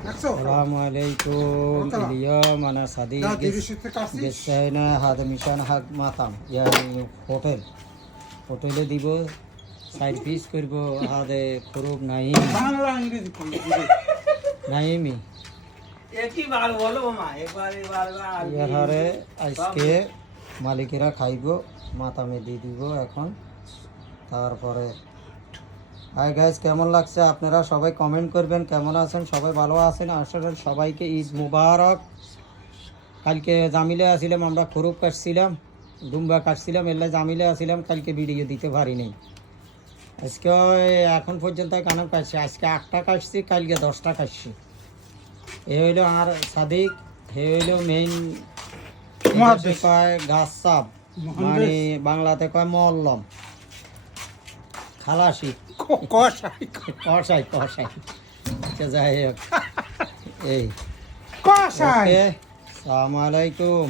السلام عليكم اليوم أنا صديق جسينا هذا مشان حق مطعم يعني হোটেলে দিব side piece করব হাদে খুরুব নাইম বাংলা ইংরেজি নাইমি একই বার বলো মা একবার ইয়ারে আজকে মালিকেরা খাইবো মাতামে দিয়ে দিব এখন তারপরে হাই গাইস কেমন লাগছে আপনারা সবাই কমেন্ট করবেন কেমন আছেন সবাই ভালো আছেন আসলে সবাইকে ঈদ মুবারক কালকে জামিলে আসছিলাম আমরা খুরুব কাটছিলাম ডুম্বা কাটছিলাম এলে জামিলে আসছিলাম কালকে ভিডিও দিতে পারি নাই আজকে এখন পর্যন্ত কানাম কাটছি আজকে 8টা কাটছি কালকে 10টা কাটছি এ হইলো আর সাদিক হে হইলো মেইন কয় গাছ সাপ মানে বাংলাতে কয় মল্লম খালাসি কষাই কষাই কষাই যাই হোক এই কষাই আসসালামু আলাইকুম